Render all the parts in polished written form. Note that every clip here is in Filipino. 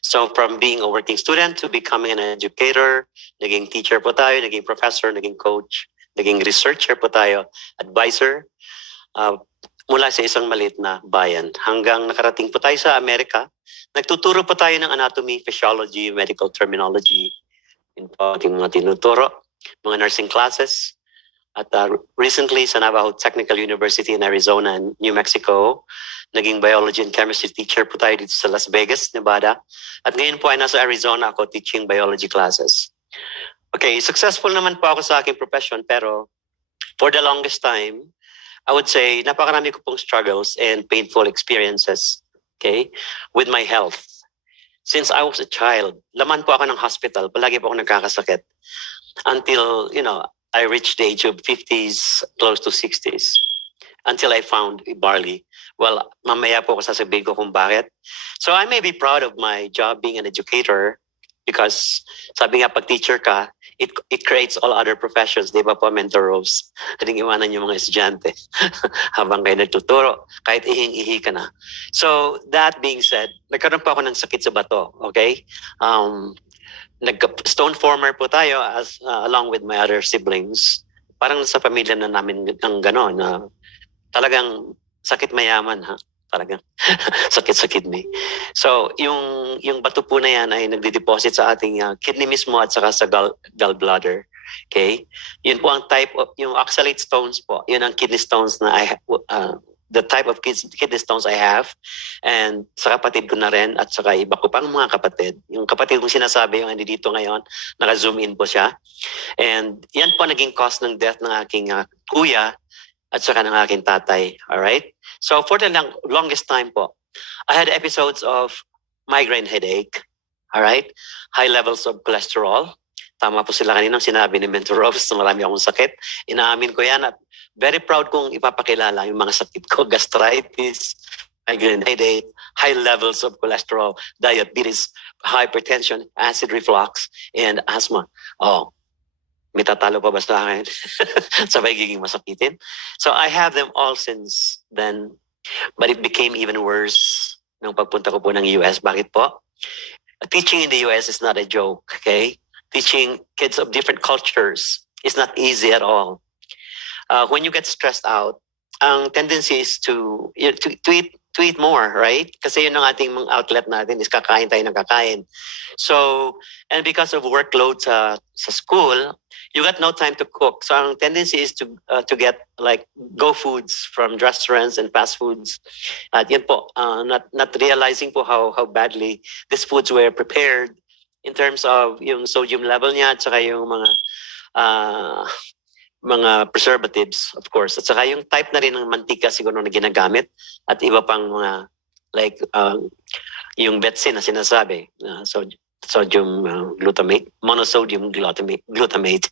So from being a working student to becoming an educator, naging teacher po tayo, naging professor, naging coach, naging researcher po tayo, advisor, uh, mula sa isang maliit na bayan hanggang nakarating po tayo sa Amerika. Nagtuturo po tayo ng anatomy, physiology, medical terminology, in po ating mga tinuturo, mga nursing classes. At recently sa Navajo Technical University in Arizona and New Mexico, naging biology and chemistry teacher po tayo dito sa Las Vegas, Nevada. At ngayon po ay nasa Arizona ako teaching biology classes. Okay, successful naman po ako sa aking profession, pero for the longest time, I would say napakarami ko pong struggles and painful experiences, okay, with my health. Since I was a child, laman po ako ng hospital, palagi po ako nagkakasakit until, I reached the age of 50s, close to 60s, until I found barley. Well, mamaya po ako sasabihin ko kung bakit. So I may be proud of my job being an educator because sabi nga pag teacher ka, it creates all other professions, di ba po, mentor roles. Kaling iwanan yung mga estudyante habang kayo nagtuturo, kahit ihing-ihi ka na. So that being said, nagkaroon po ako ng sakit sa bato, okay? Nag-stone former po tayo along with my other siblings. Parang sa pamilya na namin ang gano'n na talagang sakit mayaman, ha? Talagang sakit sa kidney. So, yung bato po na yan ay nagde-deposit sa ating kidney mismo at saka sa gallbladder. Okay? Yun po ang type of, yung oxalate stones po, yun ang kidney stones na the type of kidney stones I have. And sa kapatid ko na rin at saka iba ko pang mga kapatid. Yung kapatid kong sinasabi, yung dito ngayon, naka-zoom in po siya. And yan po naging cause ng death ng aking kuya at saka ng aking tatay. Alright? So for the longest time po, I had episodes of migraine headache. Alright? High levels of cholesterol. Tama po sila kaninang sinabi ni Mentor Robs na marami akong sakit. Inaamin ko yan at very proud kong ipapakilala yung mga sakit ko. Gastritis, migraine headache, high levels of cholesterol, diabetes, hypertension, acid reflux, and asthma. Oh, may tatalo pa ba sa akin? Sabay giging masakitin. So I have them all since then. But it became even worse nung pagpunta ko po ng US. Bakit po? Teaching in the US is not a joke, okay? Teaching kids of different cultures is not easy at all. When you get stressed out, ang tendency is to eat more, right? Kasi yun ang ating mga outlet natin is kakain tayo ng kakain. So, and because of workload sa school, you got no time to cook. So ang tendency is to get like go foods from restaurants and fast foods. At yun po, not realizing po how badly these foods were prepared in terms of yung sodium level niya at saka yung mga preservatives, of course. At saka yung type na rin ng mantika siguro na ginagamit at iba pang mga like yung betsin na sinasabi. Sodium glutamate, monosodium glutamate.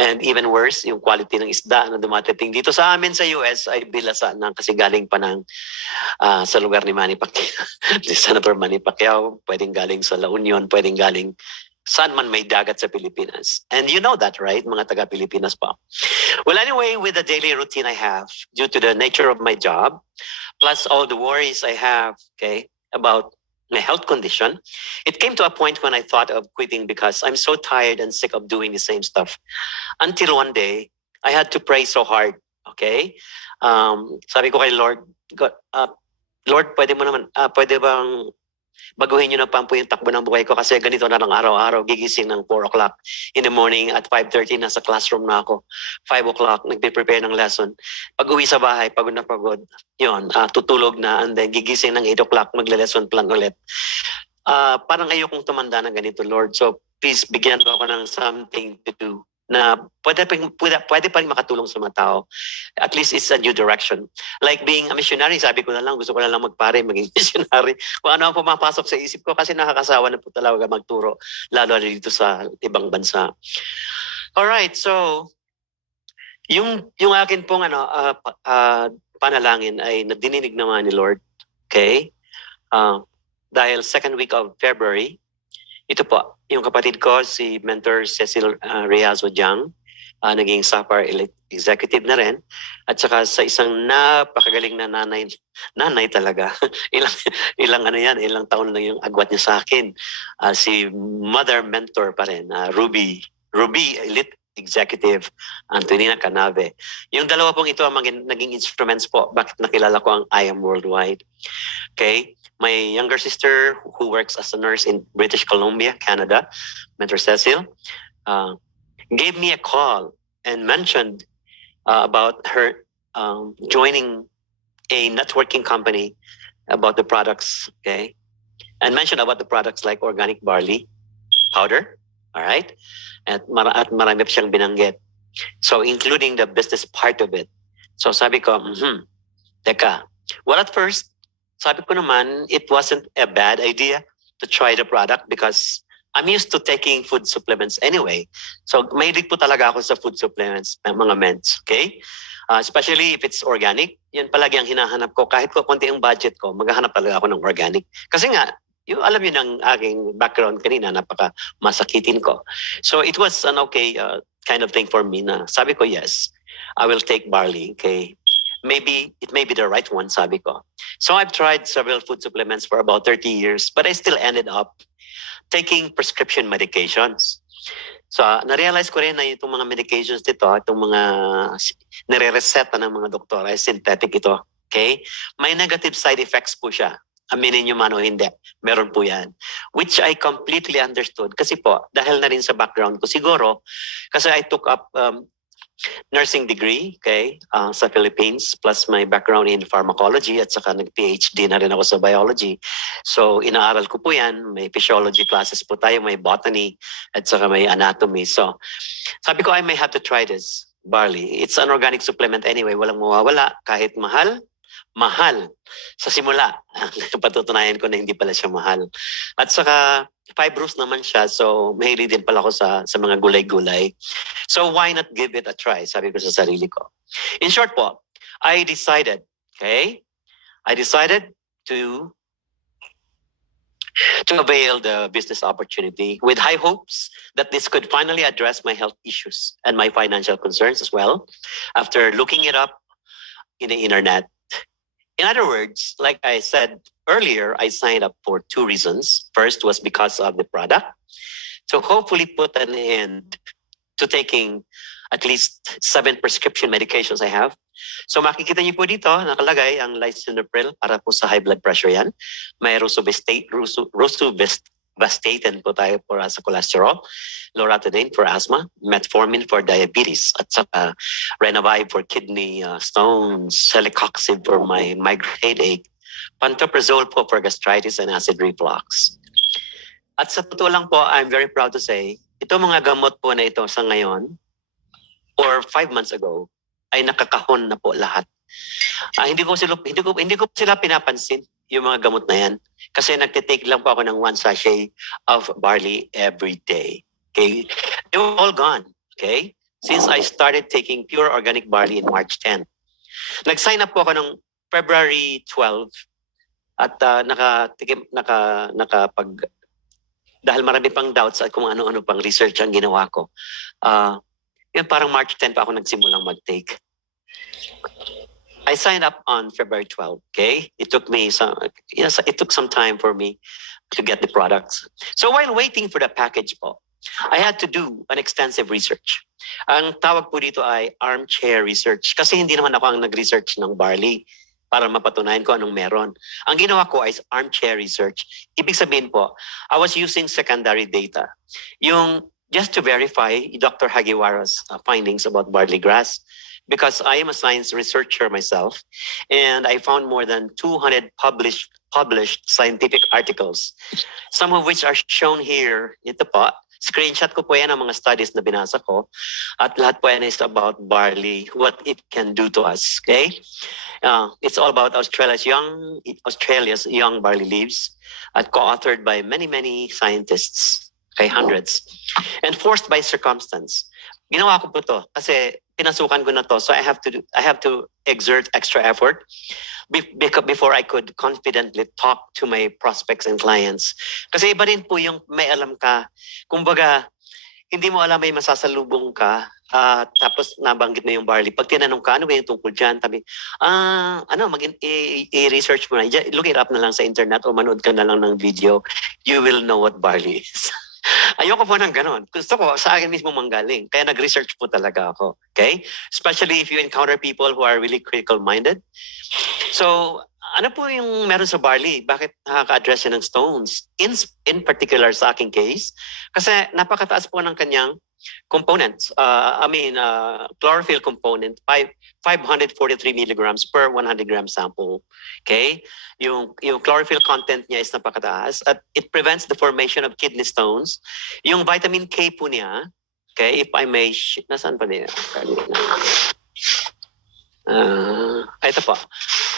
And even worse, yung quality ng isda na dumatating dito sa amin sa US ay bilasa na kasi galing pa ng sa lugar ni Manny Pacquiao. Si Senator Manny Pacquiao, pwedeng galing sa La Union, pwedeng galing saan man may dagat sa Pilipinas. And you know that, right? Mga taga-Pilipinas pa. Well, anyway, with the daily routine I have, due to the nature of my job, plus all the worries I have, okay, about my health condition, it came to a point when I thought of quitting because I'm so tired and sick of doing the same stuff. Until one day, I had to pray so hard, okay? Sabi ko kay Lord, Lord, pwede bang baguhin nyo na pa po yung takbo ng buhay ko kasi ganito na lang araw-araw, gigising ng 4 o'clock in the morning at 5:30 nasa classroom na ako. 5 o'clock, nagpe-prepare ng lesson. Pag uwi sa bahay, pagod na pagod. Yun, tutulog na and then gigising ng 8 o'clock, magle-lesson plan ulit. Parang ayokong tumanda ng ganito, Lord. So please, bigyan mo ako ng something to do na pwede pa rin makatulong sa mga tao. At least it's a new direction. Like being a missionary, sabi ko na lang, gusto ko na lang magpare, maging missionary. Kung ano ang pumapasok sa isip ko kasi nakakasawa na po talaga magturo, lalo dito sa ibang bansa. Alright, so, yung akin pong panalangin ay nadinig naman ni Lord. Okay? Dahil second week of February, ito po, yung kapatid ko, si Mentor Cecil Reazo Jiang, naging SAPAR executive na rin, at saka sa isang napakagaling na nanay talaga. Ilang taon lang yung agwat niya sa akin. Si mother mentor pa rin, Ruby elite executive, Antonina Canave. Yung dalawa pong ito ang naging instruments po bakit nakilala ko ang I Am Worldwide. Okay? My younger sister who works as a nurse in British Columbia, Canada, Mentor Cecil, gave me a call and mentioned about her joining a networking company about the products, okay? And mentioned about the products like organic barley powder, all right? At marami pa siyang binanggit. So including the business part of it. So sabi ko, teka. Well, at first, sabi ko naman, it wasn't a bad idea to try the product because I'm used to taking food supplements anyway. So mahilig po talaga ako sa food supplements, mga meds, okay? Especially if it's organic, yun palagi ang hinahanap ko. Kahit ko konti ang budget ko, maghahanap talaga ako ng organic. Kasi nga, alam yun ang aking background kanina, napaka masakitin ko. So it was an okay kind of thing for me na sabi ko, yes, I will take barley, okay? Maybe it may be the right one, sabi ko. So I've tried several food supplements for about 30 years, but I still ended up taking prescription medications. So, na-realize ko rin na itong mga medications dito, itong mga nire-reseta ng mga doktor ay synthetic ito. Okay? May negative side effects po siya. Aminin nyo man o hindi. Meron po yan. Which I completely understood. Kasi po, dahil na rin sa background ko siguro, kasi I took up nursing degree, okay, sa Philippines, plus my background in pharmacology at saka nag-PhD na rin ako sa biology. So, inaaral ko po yan. May physiology classes po tayo, may botany, at saka may anatomy. So, sabi ko, I may have to try this barley. It's an organic supplement anyway. Walang mawawala. Kahit mahal sa simula. Patutunayan ko na hindi pala siya mahal. At saka, fibrous naman siya. So, mahilig din pala ako sa mga gulay-gulay. So, why not give it a try? Sabi ko sa sarili ko. In short po, I decided to avail the business opportunity with high hopes that this could finally address my health issues and my financial concerns as well. After looking it up in the internet, in other words, like I said earlier, I signed up for two reasons. First was because of the product, to hopefully put an end to taking at least 7 prescription medications I have. So makikita niyo po dito, nakalagay ang lisinopril para po sa high blood pressure yan. May rosuvastatin po tayo para sa cholesterol, loratadine for asthma, metformin for diabetes, at saka Renavive for kidney stones, celecoxib for my migraine headache, pantoprazole po for gastritis and acid reflux. At sa totoo lang po, I'm very proud to say, ito mga gamot po na ito sa ngayon, or 5 months ago, ay nakakahon na po lahat. Hindi ko sila pinapansin, yung mga gamot na yan. Kasi nagtitake lang po ako ng 1 sachet of barley every day. Okay? They were all gone. Okay? Since I started taking pure organic barley in March 10. Nag-sign up po ako ng February 12 at dahil marami pang doubts at kung ano-ano pang research ang ginawa ko. Yun parang March 10 pa ako nagsimulang mag-take. I signed up on February 12, okay? It took some time for me to get the products. So while waiting for the package po, I had to do an extensive research. Ang tawag po dito ay armchair research kasi hindi naman ako ang nag-research ng barley para mapatunayan ko anong meron. Ang ginawa ko ay armchair research. Ibig sabihin po, I was using secondary data. Just to verify Dr. Hagiwara's findings about barley grass, because I am a science researcher myself, and I found more than 200 published scientific articles, some of which are shown here. Ito po, screenshot ko po yan ng mga studies na binasa ko, at lahat po yan is about barley, what it can do to us, okay? It's all about Australia's young barley leaves, and co-authored by many scientists, okay, hundreds. And forced by circumstance. Ginawa ko po to kasi pinasukan ko na to, so I have to exert extra effort before I could confidently talk to my prospects and clients. Kasi iba rin po yung may alam ka. Kumbaga, hindi mo alam may masasalubong ka, tapos nabanggit na yung barley. Pag tinanong ka, ano ba yung tungkol dyan? Sabi, i-research mo na. Look it up na lang sa internet o manood ka na lang ng video. You will know what barley is. Ayoko po ng ganon. Gusto ko, sa akin mismo manggaling. Kaya nag-research po talaga ako. Okay? Especially if you encounter people who are really critical-minded. So, ano po yung meron sa barley? Bakit nakaka-address siya ng stones? In particular sa aking case, kasi napakataas po ng kanyang components. Chlorophyll component, 543 milligrams per 100 gram sample. Okay? Yung chlorophyll content niya is napakataas at it prevents the formation of kidney stones. Yung vitamin K po niya, okay, if I may, nasaan pa niya? Ito po.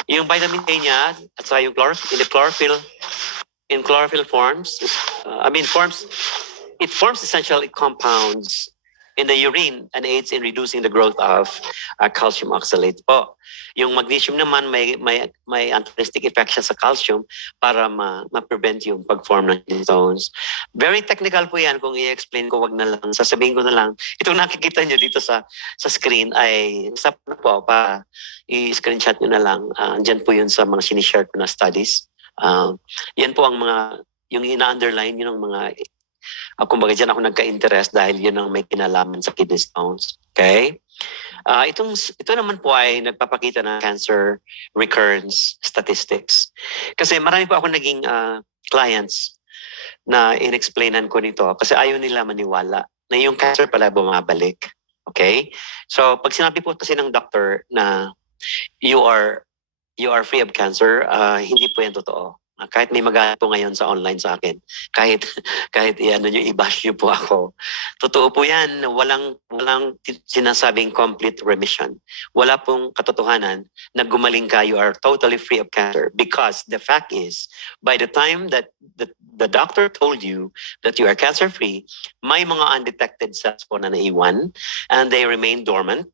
Yung vitamin A niya at saka yung chlorophyll forms, it forms essential compounds in the urine and aids in reducing the growth of calcium oxalate po. Yung magnesium naman may antagonistic effect siya sa calcium para ma-prevent yung pag-form ng stones. Very technical po yan. Kung i-explain ko, wag na lang. Sasabihin ko na lang. Itong nakikita nyo dito sa screen ay stop na po para i-screenshot nyo na lang. Andyan po yun sa mga sinishare ko na studies. Yan po ang yung ina-underline yun ang mga kumbaga dyan ako nagka-interest dahil yun ang may kinalaman sa kidney stones. Okay? Ito naman po ay nagpapakita ng cancer recurrence statistics. Kasi marami po ako naging clients na inexplainan ko nito kasi ayaw nila maniwala na yung cancer pala bumabalik. Okay? So, pag sinabi po kasi ng doctor na you are free of cancer, hindi po yan totoo. Kahit may magalit po ngayon sa online sa akin, kahit i-bash niyo po ako. Totoo po yan, walang sinasabing complete remission. Wala pong katotohanan na gumaling ka, you are totally free of cancer. Because the fact is, by the time that the doctor told you that you are cancer-free, may mga undetected cells po na naiwan and they remain dormant.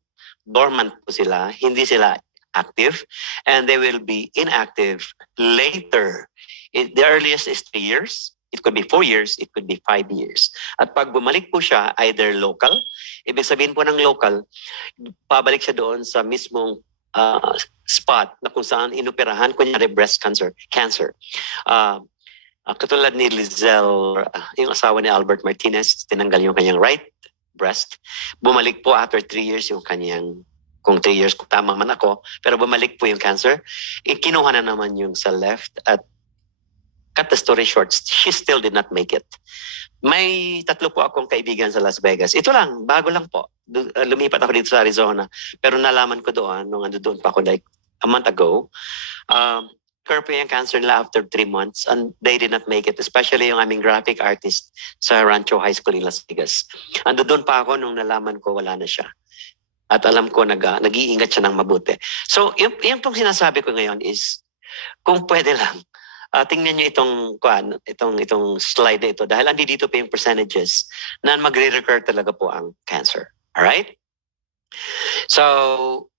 Dormant po sila, hindi sila active, and they will be inactive later. The earliest is 3 years. It could be 4 years. It could be 5 years. At pag bumalik po siya, either local, ibig sabihin po ng local, pabalik siya doon sa mismong spot na kung saan inoperahan, kunyari breast cancer. Katulad ni Lizelle, yung asawa ni Albert Martinez, tinanggal yung kanyang right breast. Bumalik po after 3 years yung kanyang, kung 3 years, kung tama man ako, pero bumalik po yung cancer. Kinuha na naman yung sa left at cut the story short, she still did not make it. May 3 po akong kaibigan sa Las Vegas. Ito lang, bago lang po. Lumipat ako dito sa Arizona. Pero nalaman ko doon, nung ando doon pa ako like a month ago, occur po yung cancer nila after 3 months and they did not make it. Especially yung aming graphic artist sa Rancho High School in Las Vegas. Ando doon pa ako nung nalaman ko wala na siya. At alam ko nag-iingat siya ng mabuti. So, yung pong sinasabi ko ngayon is, kung pwede lang, tingnan niyo itong slide na ito dahil andi dito pa yung percentages na magre-recur talaga po ang cancer. Alright? So,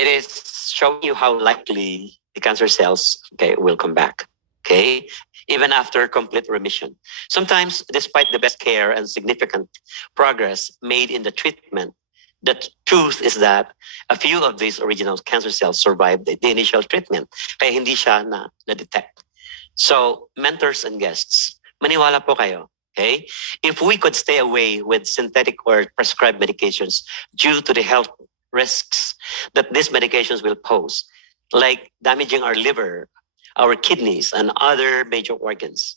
it is showing you how likely the cancer cells will come back. Okay? Even after complete remission. Sometimes, despite the best care and significant progress made in the treatment, the truth is that a few of these original cancer cells survived the initial treatment. Kaya hindi siya na-detect. So, mentors and guests, maniwala po kayo. Okay? If we could stay away with synthetic or prescribed medications due to the health risks that these medications will pose, like damaging our liver, our kidneys, and other major organs,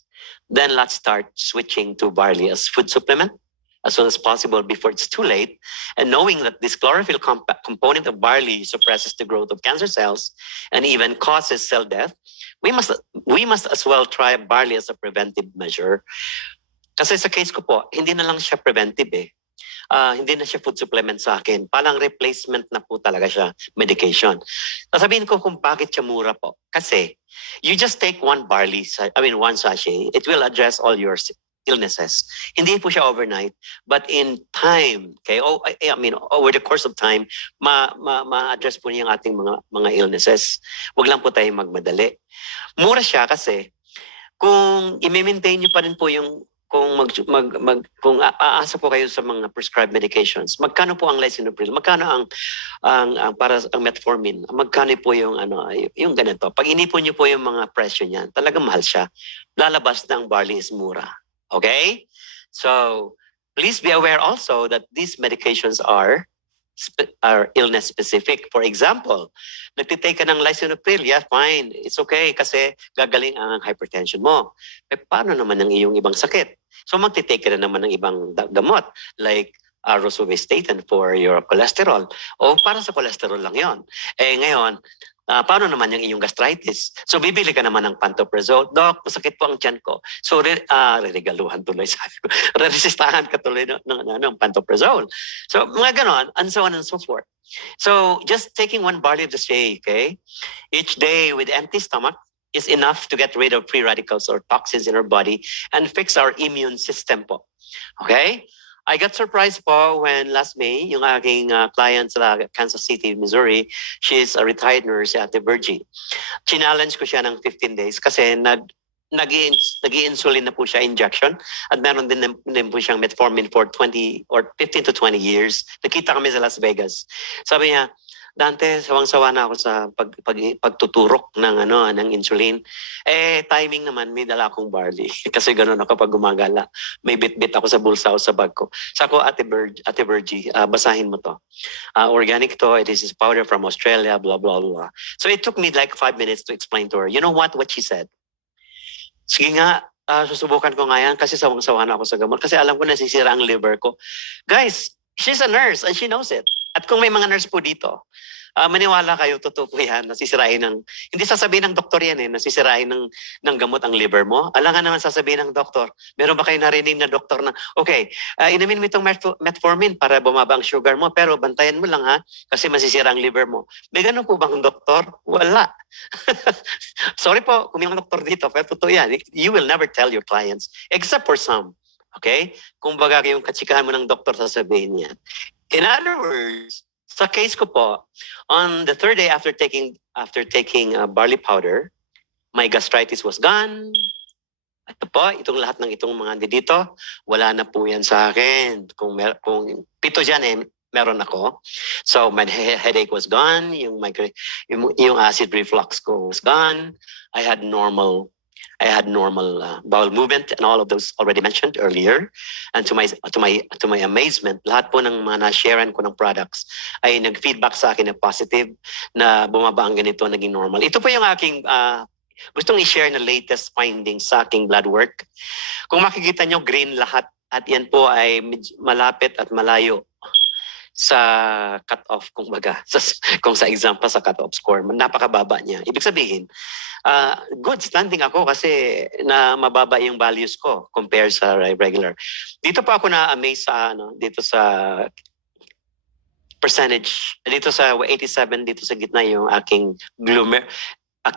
then let's start switching to barley as food supplement as soon as possible before it's too late. And knowing that this chlorophyll component of barley suppresses the growth of cancer cells and even causes cell death, we must as well try barley as a preventive measure. Kasi sa case ko po, hindi na lang siya preventive eh. Hindi na siya food supplement sa akin. Parang replacement na po talaga siya medication. Sasabihin ko kung bakit siya mura po. Kasi you just take one sachet, it will address all your illnesses. Hindi po siya overnight, but in time, over the course of time, ma-address po niya ang ating mga illnesses. Huwag lang po tayong magmadali. Mura siya kasi kung i-maintain niyo pa rin po yung kung aasa po kayo sa mga prescribed medications, magkano po ang lisinopril? Magkano ang para ang metformin? Magkano po yung yung ganito? Pag inipon niyo po yung mga presyo niyan, talagang mahal siya. Lalabas na ang barley is mura. Okay? So, please be aware also that these medications are illness specific. For example, nagtitake ka ng lisinopril, yeah, fine. It's okay kasi gagaling ang hypertension mo. Paano naman ang iyong ibang sakit? So magtitake ka na naman ng ibang gamot like rosuvastatin for your cholesterol. O para sa cholesterol lang yon. Ngayon, paano naman yung iyong gastritis? So bibili ka naman ng pantoprazole. Doc, masakit po ang tiyan ko. So reregaluhan tuloy sabi ko. Resistahan ka tuloy ng pantoprazole. So mga ganon, and so on and so forth. So just taking one barley of the day, okay? Each day with empty stomach is enough to get rid of free radicals or toxins in our body and fix our immune system po. Okay? I got surprised po when last May, yung aking client sa Kansas City, Missouri, she's a retired nurse at the Virgin. Challenge ko siya ng 15 days kasi nag-i-insulin na po siya injection at meron din po siyang metformin for 20 or 15 to 20 years. Nakita kami sa Las Vegas. Sabi niya, Dante, sawang-sawa na ako sa pagtuturok ng insulin. Timing naman, may dala akong barley. Kasi gano'n ako pag gumagala. May bit-bit ako sa bulsa o sa bag ko. Sako, Ate Virgie, basahin mo to. Organic to, it is powder from Australia, blah, blah, blah. So it took me like 5 minutes to explain to her. You know what she said? Sige nga, susubukan ko nga yan kasi sawang-sawa na ako sa gamot. Kasi alam ko nasisira ang liver ko. Guys, she's a nurse and she knows it. At kung may mga nurse po dito, maniwala kayo, totoo po yan, nasisirain hindi sasabihin ng doktor yan nasisirain ng gamot ang liver mo. Alangan naman sasabihin ng doktor. Meron ba kayo narinig na doktor na, okay, inamin mo itong metformin para bumaba ang sugar mo, pero bantayan mo lang ha, kasi masisira ang liver mo. May ganun po bang doktor? Wala. Sorry po kung may mga doktor dito, pero totoo yan. You will never tell your clients, except for some. Okay? Kung baga yung katsikahan mo ng doktor, sasabihin niya. In other words, sa case ko po, on the third day after taking barley powder, my gastritis was gone. Ito po, itong lahat ng itong mga dito, wala na po yan sa akin. Kung 7 dyan meron ako. So my headache was gone, yung acid reflux ko was gone. I had normal bowel movement and all of those already mentioned earlier. And to my amazement, lahat po ng mga na-sharean ko ng products ay nag-feedback sa akin na positive na bumaba ang ganito, naging normal. Ito po yung aking gustong i-share na latest findings sa aking blood work. Kung makikita nyo, green lahat at yan po ay malapit at malayo sa cut-off, kung sa example sa cut-off score, napakababa niya. Ibig sabihin, good standing ako kasi na mababa yung values ko compared sa regular. Dito pa ako na-amaze dito sa percentage, dito sa 87, dito sa gitna yung aking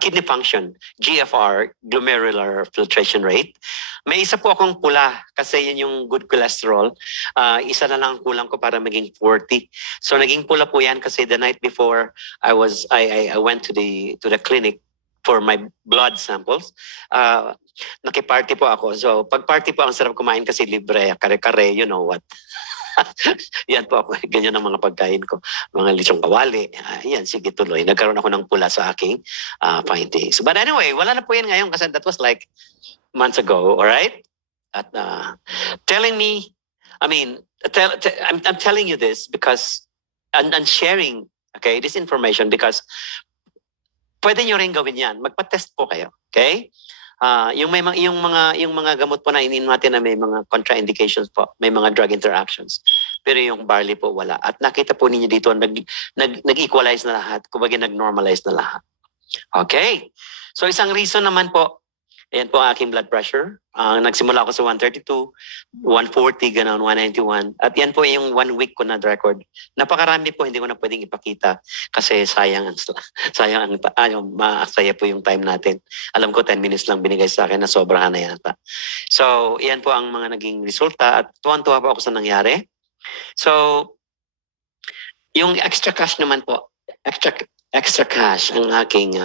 kidney function, GFR, glomerular filtration rate. May isa po akong pula kasi yun yung good cholesterol. Isa na lang ang kulang ko para maging 40. So naging pula po yan kasi the night before I went to the clinic for my blood samples. Nakiparty po ako. So pag party po ang sarap kumain kasi libre, kare-kare, you know what. Yan po ako, ganyan ang mga pagkain ko. Mga lechong kawali. Yan, sige tuloy. Nagkaroon ako ng pula sa aking findings. But anyway, wala na po yan ngayon kasi that was like months ago, alright? At telling me, I'm telling you this because, and sharing, okay, this information because pwede nyo rin gawin yan. Magpa-test po kayo, okay? Yung mga gamot po na ininom natin na may mga contraindications po, may mga drug interactions. Pero yung barley po wala. At nakita po ninyo dito nag-equalize na lahat, kumbaga nag-normalize na lahat. Okay. So isang reason naman po, ayan po ang aking blood pressure. Nagsimula ako sa 132, 140, gano'n, 191. At yan po yung 1 week ko na record. Napakarami po, hindi ko na pwedeng ipakita kasi sayang maasaya po yung time natin. Alam ko 10 minutes lang binigay sa akin na sobrahan na yata. So, yan po ang mga naging resulta at tuwan-tuwa po ako sa nangyari. So, yung extra cash naman po, extra cash ang aking